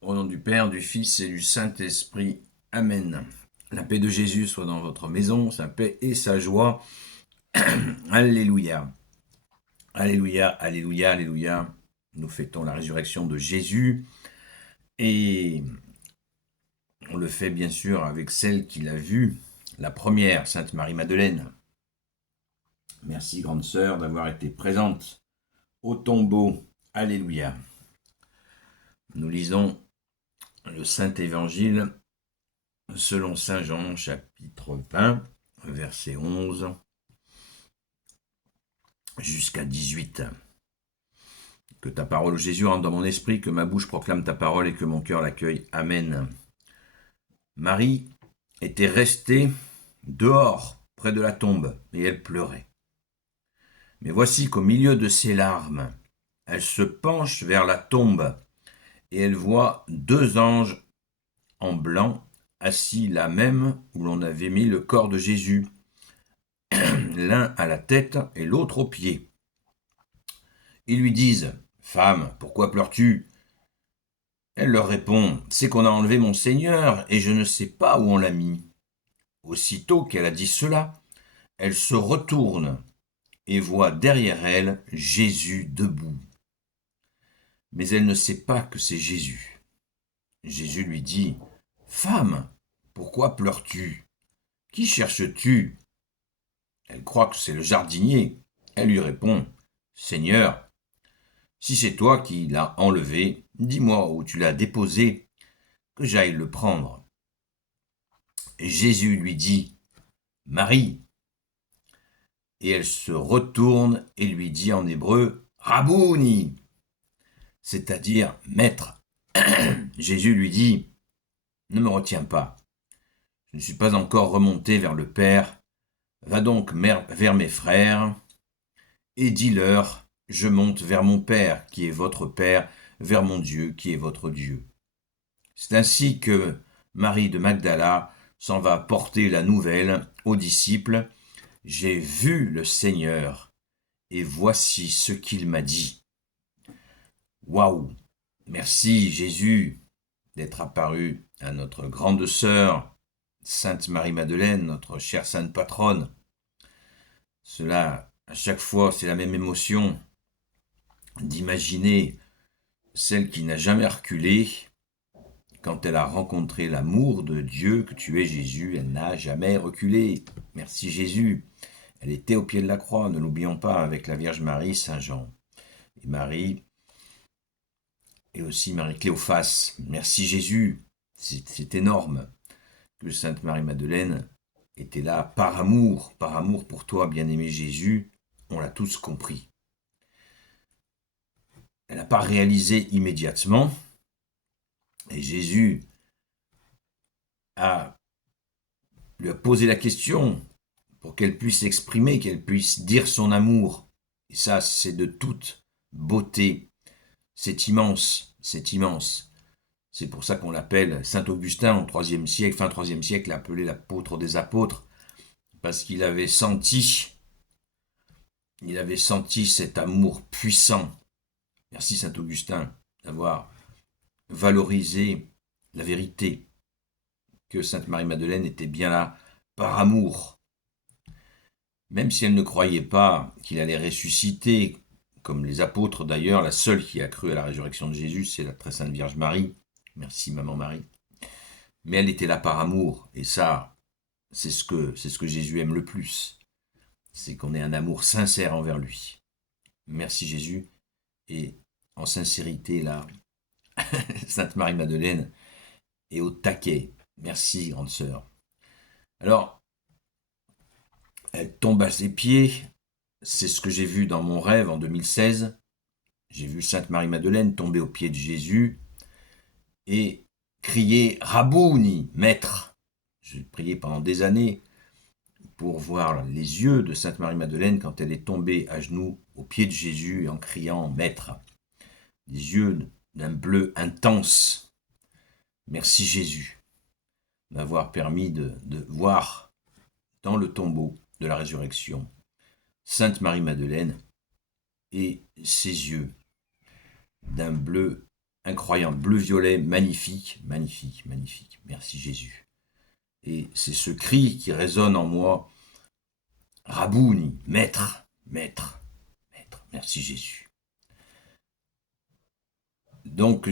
Au nom du Père, du Fils et du Saint-Esprit. Amen. La paix de Jésus soit dans votre maison, sa paix et sa joie. Alléluia. Alléluia, alléluia, alléluia. Nous fêtons la résurrection de Jésus et on le fait bien sûr avec celle qui l'a vue, la première, Sainte Marie-Madeleine. Merci, grande sœur, d'avoir été présente au tombeau. Alléluia. Nous lisons le Saint-Évangile selon Saint Jean, chapitre 20, verset 11 jusqu'à 18. Que ta parole, Jésus, rentre dans mon esprit, que ma bouche proclame ta parole et que mon cœur l'accueille. Amen. Marie était restée dehors, près de la tombe, et elle pleurait. Mais voici qu'au milieu de ses larmes, elle se penche vers la tombe, et elle voit deux anges en blanc, assis là même où l'on avait mis le corps de Jésus, l'un à la tête et l'autre aux pieds. Ils lui disent « Femme, pourquoi pleures-tu » Elle leur répond « C'est qu'on a enlevé mon Seigneur, et je ne sais pas où on l'a mis. » Aussitôt qu'elle a dit cela, elle se retourne et voit derrière elle Jésus debout. Mais elle ne sait pas que c'est Jésus. Jésus lui dit « Femme, pourquoi pleures-tu ? Qui cherches-tu » Elle croit que c'est le jardinier. Elle lui répond « Seigneur, si c'est toi qui l'as enlevé, dis-moi où tu l'as déposé, que j'aille le prendre. » Et Jésus lui dit « Marie !» Et elle se retourne et lui dit en hébreu « Rabouni !» c'est-à-dire « Maître !» Jésus lui dit « Ne me retiens pas, je ne suis pas encore remonté vers le Père, va donc vers mes frères et dis-leur « Je monte vers mon Père qui est votre Père, vers mon Dieu qui est votre Dieu. » C'est ainsi que Marie de Magdala s'en va porter la nouvelle aux disciples. « J'ai vu le Seigneur, et voici ce qu'il m'a dit. » Waouh! Merci Jésus d'être apparu à notre grande sœur, Sainte Marie-Madeleine, notre chère sainte patronne. Cela, à chaque fois, c'est la même émotion d'imaginer celle qui n'a jamais reculé. Quand elle a rencontré l'amour de Dieu, que tu es Jésus, elle n'a jamais reculé. Merci Jésus. Elle était au pied de la croix, ne l'oublions pas, avec la Vierge Marie, Saint Jean. Et Marie, et aussi Marie Cléophas. Merci Jésus. C'est énorme que Sainte Marie-Madeleine était là par amour pour toi, bien-aimé Jésus. On l'a tous compris. Elle n'a pas réalisé immédiatement. Et Jésus lui a posé la question pour qu'elle puisse exprimer, qu'elle puisse dire son amour. Et ça, c'est de toute beauté. C'est immense, c'est immense. C'est pour ça qu'on l'appelle Saint Augustin au IIIe siècle, fin IIIe siècle, appelé l'apôtre des apôtres, parce qu'il avait senti cet amour puissant. Merci Saint Augustin d'avoir valorisé la vérité, que Sainte Marie-Madeleine était bien là par amour. Même si elle ne croyait pas qu'il allait ressusciter, comme les apôtres d'ailleurs, la seule qui a cru à la résurrection de Jésus, c'est la très sainte Vierge Marie. Merci Maman Marie. Mais elle était là par amour, et ça, c'est ce que Jésus aime le plus. C'est qu'on ait un amour sincère envers lui. Merci Jésus, et en sincérité là, Sainte Marie-Madeleine est au taquet. Merci grande sœur. Alors, elle tombe à ses pieds. C'est ce que j'ai vu dans mon rêve en 2016. J'ai vu Sainte Marie-Madeleine tomber aux pieds de Jésus et crier « Rabouni, maître !» J'ai prié pendant des années pour voir les yeux de Sainte Marie-Madeleine quand elle est tombée à genoux aux pieds de Jésus en criant « Maître !» Des yeux d'un bleu intense. Merci Jésus m'avoir permis de voir dans le tombeau de la résurrection Sainte Marie-Madeleine et ses yeux d'un bleu incroyable, bleu-violet, magnifique, magnifique, magnifique. Merci Jésus. Et c'est ce cri qui résonne en moi. Rabouni, maître, maître, maître. Merci Jésus. Donc,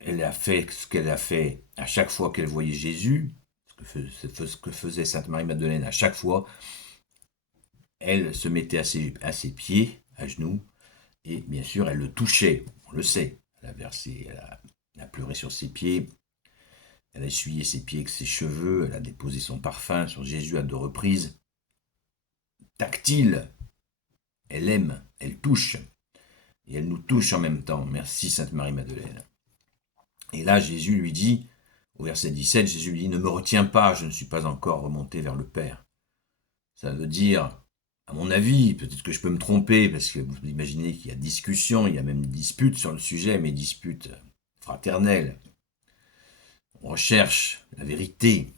elle a fait ce qu'elle a fait à chaque fois qu'elle voyait Jésus, ce que faisait Sainte Marie-Madeleine à chaque fois. Elle se mettait à ses pieds, à genoux, et bien sûr, elle le touchait, on le sait. Elle a versé, elle a pleuré sur ses pieds, elle a essuyé ses pieds avec ses cheveux, elle a déposé son parfum sur Jésus à 2 reprises. Tactile, elle aime, elle touche, et elle nous touche en même temps. Merci Sainte Marie-Madeleine. Et là, Jésus lui dit, au verset 17, Jésus lui dit, ne me retiens pas, je ne suis pas encore remonté vers le Père. Ça veut dire, à mon avis, peut-être que je peux me tromper, parce que vous imaginez qu'il y a discussion, il y a même dispute sur le sujet, mais dispute fraternelle. On recherche la vérité.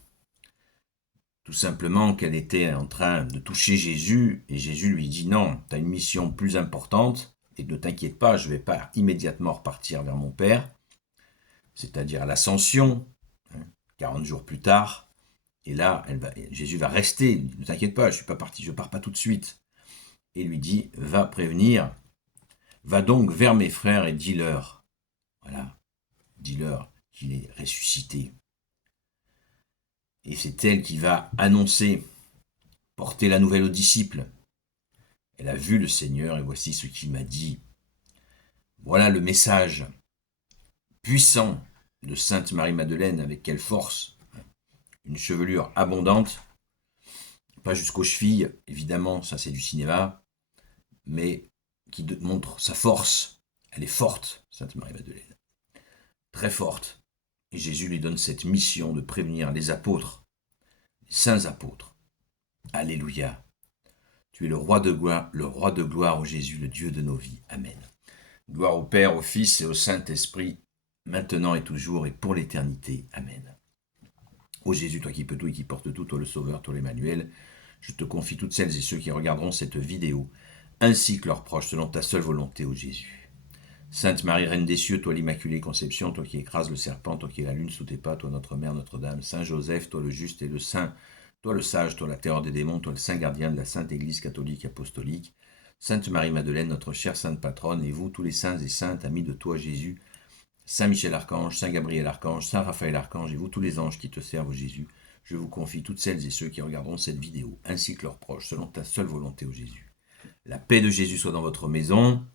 Tout simplement qu'elle était en train de toucher Jésus, et Jésus lui dit non, tu as une mission plus importante, et ne t'inquiète pas, je ne vais pas immédiatement repartir vers mon Père, c'est-à-dire à l'ascension, 40 jours plus tard, et là, Jésus va rester, ne t'inquiète pas, je suis pas parti, je pars pas tout de suite. Et lui dit, va prévenir, va donc vers mes frères et dis-leur, voilà, dis-leur qu'il est ressuscité. Et c'est elle qui va annoncer, porter la nouvelle aux disciples. Elle a vu le Seigneur et voici ce qu'il m'a dit. Voilà le message puissant de Sainte Marie-Madeleine, avec quelle force, une chevelure abondante, pas jusqu'aux chevilles, évidemment, ça c'est du cinéma, mais qui montre sa force. Elle est forte, Sainte Marie-Madeleine, très forte. Et Jésus lui donne cette mission de prévenir les apôtres, les saints apôtres. Alléluia. Tu es le roi de gloire, ô Jésus, le Dieu de nos vies. Amen. Gloire au Père, au Fils et au Saint-Esprit, maintenant et toujours et pour l'éternité. Amen. Ô Jésus, toi qui peux tout et qui portes tout, toi le Sauveur, toi l'Emmanuel, je te confie toutes celles et ceux qui regarderont cette vidéo, ainsi que leurs proches, selon ta seule volonté, ô Jésus. Sainte Marie, Reine des cieux, toi l'Immaculée Conception, toi qui écrases le serpent, toi qui es la lune sous tes pas, toi notre Mère, Notre-Dame, Saint Joseph, toi le juste et le saint, toi le sage, toi la terreur des démons, toi le saint gardien de la Sainte Église catholique apostolique, Sainte Marie-Madeleine, notre chère Sainte Patronne, et vous, tous les saints et saintes, amis de toi, Jésus, Saint Michel Archange, Saint Gabriel Archange, Saint Raphaël Archange, et vous, tous les anges qui te servent, Jésus, je vous confie toutes celles et ceux qui regarderont cette vidéo, ainsi que leurs proches, selon ta seule volonté, ô Jésus. La paix de Jésus soit dans votre maison.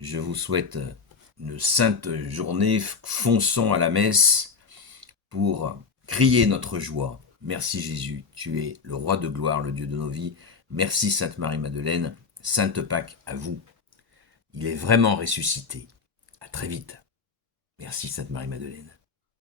Je vous souhaite une sainte journée. Fonçons à la messe pour crier notre joie. Merci Jésus, tu es le roi de gloire, le Dieu de nos vies. Merci Sainte Marie-Madeleine. Sainte Pâque à vous. Il est vraiment ressuscité. À très vite. Merci Sainte Marie-Madeleine.